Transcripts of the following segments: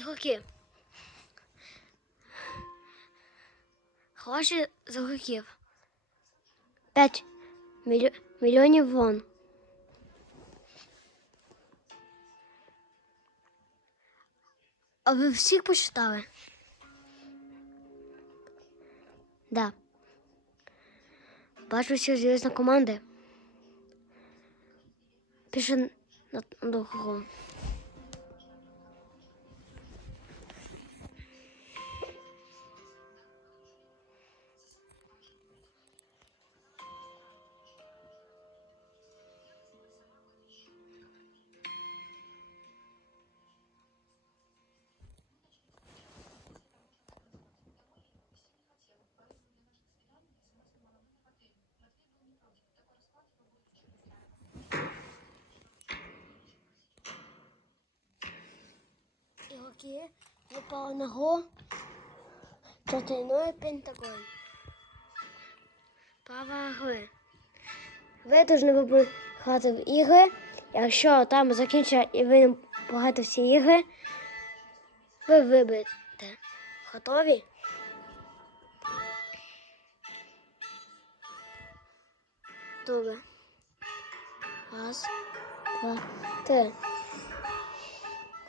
Ігроки. Гроші з ігроків. 5 мільйо... мільйонів вон. А ви всіх почитали? Да. Бачу, з'явились на команди. Пише на, на другому. Ігроки випали на го чотирною пентагон. Права гри. Ви повинні вибігати в ігри. Якщо там закінчиться і ви пограєте всі ігри, ви виберете. Готові? Добре. Раз, два, три.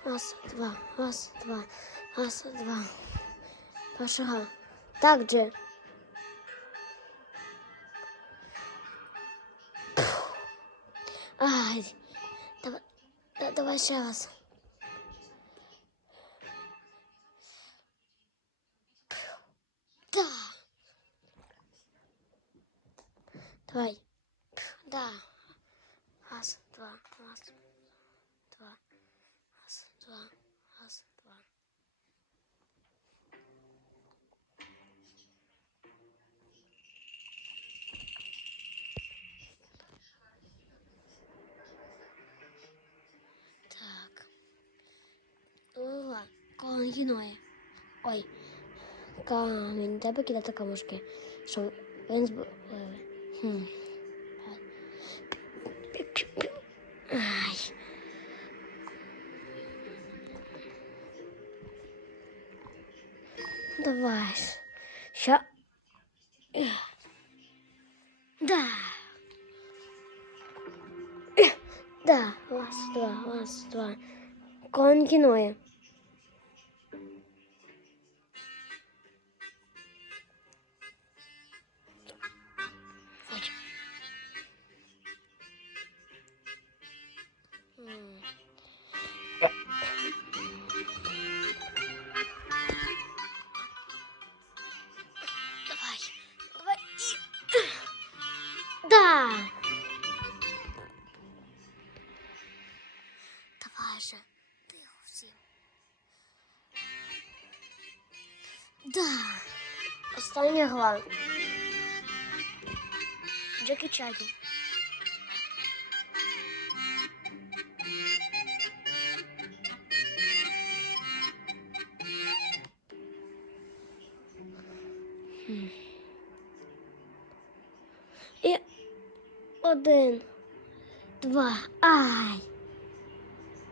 Раз, два, раз, два, раз, два. Два. Так же. Ай. Давай, да- давай ще раз. Да. Давай. Да. Раз, два, раз, два. Два, раз, два. Так. Ова, колоніноє. Ой. Камінь, треба кидати камушки, щоб він зб... е, Хм. Ай. Давай. Ща. Да. Да. Раз, два, раз, два. Конкиное. Ой. М. Давай же. Тихо всім. Да. Остання гра. Джекі Чаді. І один, два, ай.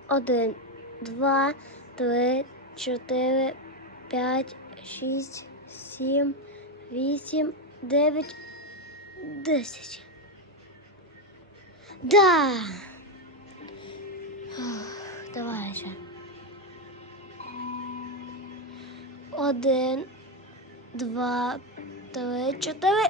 Один, два, три, чотири, п'ять, шість, сім, вісім, дев'ять, десять. Да. Давай ще. Один, два, три, чотири.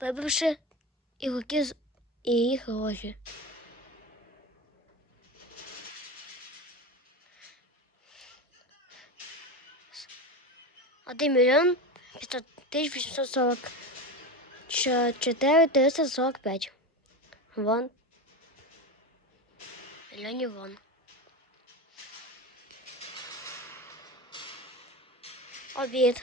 Вибравши ігроки з і їх гроші. 1 мільйон 500 тисяч 844 345. Вон. Мільйонів вон. Обід.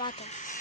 łopatą.